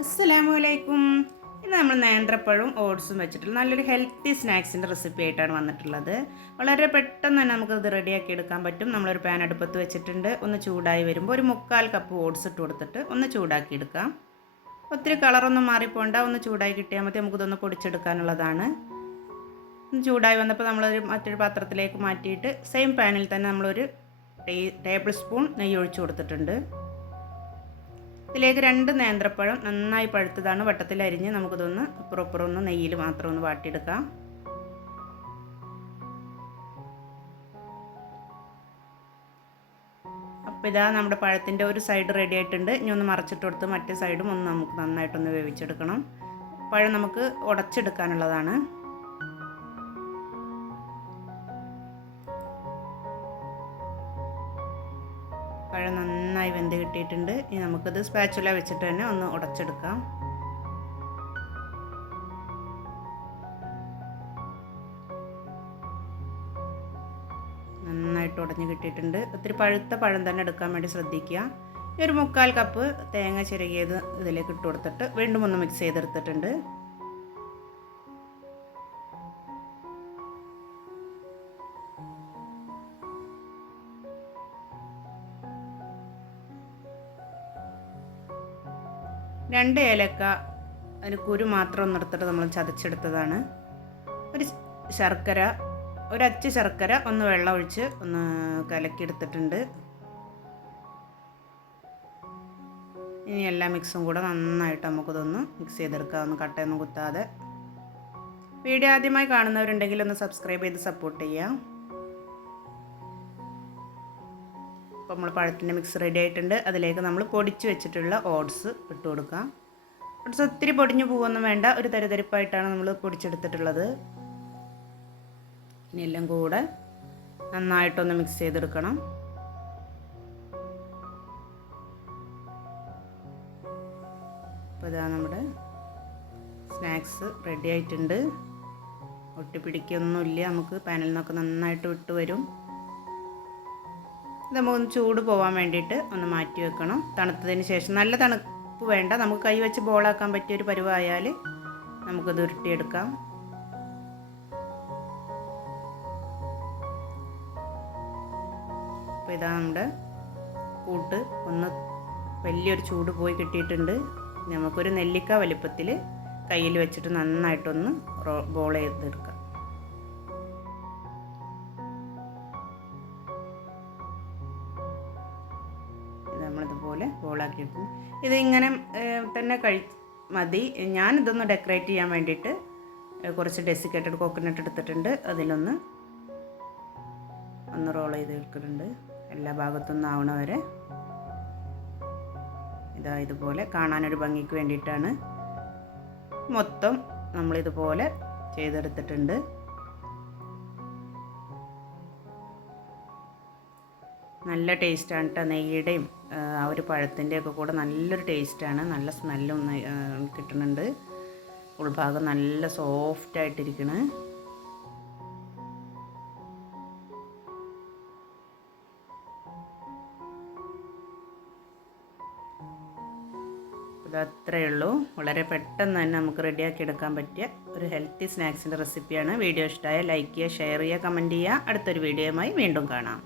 അസ്സലാമലൈക്കും. ഇന്ന് നമ്മൾ നേന്ത്രപ്പഴവും ഓട്സും വെച്ചിട്ടുള്ള നല്ലൊരു ഹെൽത്തി സ്നാക്സിൻ്റെ റെസിപ്പി ആയിട്ടാണ് വന്നിട്ടുള്ളത്. വളരെ പെട്ടെന്ന് തന്നെ നമുക്കത് റെഡിയാക്കി എടുക്കാൻ പറ്റും. നമ്മളൊരു പാൻ അടുപ്പത്ത് വെച്ചിട്ടുണ്ട്. ഒന്ന് ചൂടായി വരുമ്പോൾ ഒരു 1/4 കപ്പ് ഓട്സ് ഇട്ട് കൊടുത്തിട്ട് ഒന്ന് ചൂടാക്കി എടുക്കാം. ഒത്തിരി കളറൊന്നും മാറിപ്പോണ്ട, ഒന്ന് ചൂടായി കിട്ടിയാൽ മതി. നമുക്കിതൊന്ന് പൊടിച്ചെടുക്കാനുള്ളതാണ്. ചൂടായി വന്നപ്പോൾ നമ്മളൊരു മറ്റൊരു പാത്രത്തിലേക്ക് മാറ്റിയിട്ട് സെയിം പാനിൽ തന്നെ നമ്മളൊരു ടേബിൾ സ്പൂൺ നെയ്യ് ഒഴിച്ച് കൊടുത്തിട്ടുണ്ട്. ഇതിലേക്ക് 2 നേന്ത്രപ്പഴം നന്നായി പഴുത്തതാണ് വട്ടത്തിൽ അരിഞ്ഞ് നമുക്കിതൊന്ന് അപ്പുറം നെയ്യിൽ മാത്രം ഒന്ന് വാട്ടിയെടുക്കാം. അപ്പോൾ ഇതാ നമ്മുടെ പഴത്തിൻ്റെ ഒരു സൈഡ് റെഡി ആയിട്ടുണ്ട്. ഇനി ഒന്ന് മറച്ചിട്ട് കൊടുത്ത് മറ്റേ സൈഡും ഒന്ന് നമുക്ക് നന്നായിട്ടൊന്ന് വേവിച്ചെടുക്കണം. പഴം നമുക്ക് ഉടച്ചെടുക്കാനുള്ളതാണ്. പഴം നന്നായി വെന്ത് കിട്ടിയിട്ടുണ്ട്. ഇനി നമുക്കത് സ്പാച്ചുല വെച്ചിട്ട് തന്നെ ഒന്ന് ഉടച്ചെടുക്കാം. നന്നായിട്ട് ഉടഞ്ഞ് കിട്ടിയിട്ടുണ്ട്. ഒത്തിരി പഴുത്ത പഴം തന്നെ എടുക്കാൻ വേണ്ടി ശ്രദ്ധിക്കുക. ഒരു 1/4 കപ്പ് തേങ്ങ ചിരകിയത് ഇതിലേക്ക് ഇട്ട് കൊടുത്തിട്ട് വീണ്ടും ഒന്ന് മിക്സ് ചെയ്തെടുത്തിട്ടുണ്ട്. രണ്ട് ഏലക്ക അതിന് കുരു മാത്രം ഒന്നെടുത്തിട്ട് നമ്മൾ ചതച്ചെടുത്തതാണ്. ഒരു ശർക്കര, ഒരച്ച് ശർക്കര ഒന്ന് വെള്ളം ഒഴിച്ച് ഒന്ന് കലക്കിയെടുത്തിട്ടുണ്ട്. ഇനി എല്ലാ മിക്സും കൂടെ നന്നായിട്ട് നമുക്കിതൊന്ന് മിക്സ് ചെയ്തെടുക്കാം, ഒന്ന് കട്ടയൊന്നും കുത്താതെ. വീഡിയോ ആദ്യമായി കാണുന്നവരുണ്ടെങ്കിൽ ഒന്ന് സബ്സ്ക്രൈബ് ചെയ്ത് സപ്പോർട്ട് ചെയ്യാം. അപ്പോൾ നമ്മൾ പഴത്തിൻ്റെ മിക്സ് റെഡി ആയിട്ടുണ്ട്. അതിലേക്ക് നമ്മൾ പൊടിച്ച് വെച്ചിട്ടുള്ള ഓട്സ് ഇട്ട് കൊടുക്കാം. ഓട്സ് ഒത്തിരി പൊടിഞ്ഞു പോകുമൊന്നും വേണ്ട, ഒരു തരിതരിപ്പായിട്ടാണ് നമ്മൾ പൊടിച്ചെടുത്തിട്ടുള്ളത്. ഇനി എല്ലാം കൂടെ നന്നായിട്ടൊന്ന് മിക്സ് ചെയ്തെടുക്കണം. അപ്പോൾ ഇതാ നമ്മുടെ സ്നാക്സ് റെഡി ആയിട്ടുണ്ട്. ഒട്ടിപ്പിടിക്കൊന്നുമില്ല, നമുക്ക് പാനിൽ നിന്നൊക്കെ നന്നായിട്ട് വിട്ട് വരും. ഇത് നമുക്കൊന്ന് ചൂട് പോകാൻ വേണ്ടിയിട്ട് ഒന്ന് മാറ്റി വെക്കണം. തണുത്തതിന് ശേഷം, നല്ല തണുപ്പ് വേണ്ട, നമുക്ക് കൈ വെച്ച് ബോളാക്കാൻ പറ്റിയൊരു പരുവായാൽ നമുക്കത് ഉരുട്ടിയെടുക്കാം. അപ്പോൾ ഇതാ നമ്മുടെ കൂട്ട് ഒന്ന് വലിയൊരു ചൂട് പോയി കിട്ടിയിട്ടുണ്ട്. നമുക്കൊരു നെല്ലിക്ക വലിപ്പത്തിൽ കയ്യിൽ വെച്ചിട്ട് നന്നായിട്ടൊന്ന് ബോൾ ചെയ്തെടുക്കാം. നമ്മളിതുപോലെ ബോളാക്കിയിട്ട് ഇതിങ്ങനെ തന്നെ മതി. ഞാനിതൊന്ന് ഡെക്കറേറ്റ് ചെയ്യാൻ വേണ്ടിയിട്ട് കുറച്ച് ഡെസിക്കേറ്റഡ് കോക്കനട്ട് എടുത്തിട്ടുണ്ട്. അതിലൊന്ന് റോൾ ചെയ്ത് എടുക്കുന്നുണ്ട്, എല്ലാ ഭാഗത്തുനിന്നും ആവണ വരെ. ഇതാ ഇതുപോലെ കാണാനൊരു ഭംഗിക്ക് വേണ്ടിയിട്ടാണ് മൊത്തം നമ്മളിതുപോലെ ചെയ്തെടുത്തിട്ടുണ്ട്. നല്ല ടേസ്റ്റാണ് കേട്ടോ. നെയ്യുടെയും ആ ഒരു പഴത്തിൻ്റെയൊക്കെ കൂടെ നല്ലൊരു ടേസ്റ്റാണ്. നല്ല സ്മെല്ലും കിട്ടുന്നുണ്ട്. ഉൾഭാഗം നല്ല സോഫ്റ്റായിട്ടിരിക്കണ്. അത്രയേ ഉള്ളൂ. വളരെ പെട്ടെന്ന് തന്നെ നമുക്ക് റെഡിയാക്കി എടുക്കാൻ പറ്റിയ ഒരു ഹെൽത്തി സ്നാക്സിൻ്റെ റെസിപ്പിയാണ്. വീഡിയോ ഇഷ്ടമായ ലൈക്ക് ചെയ്യുക, ഷെയർ ചെയ്യുക, കമൻറ്റ് ചെയ്യുക. അടുത്തൊരു വീഡിയോയുമായി വീണ്ടും കാണാം.